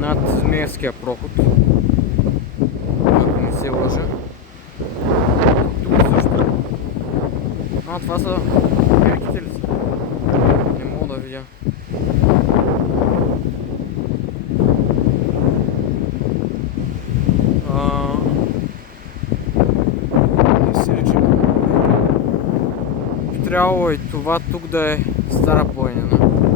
Над Змеевския проход, ако не се лъжа. Тук също. А, това са мерките ли са? Не мога да видя. Не си личи. Би трябвало и това тук да е Стара планина.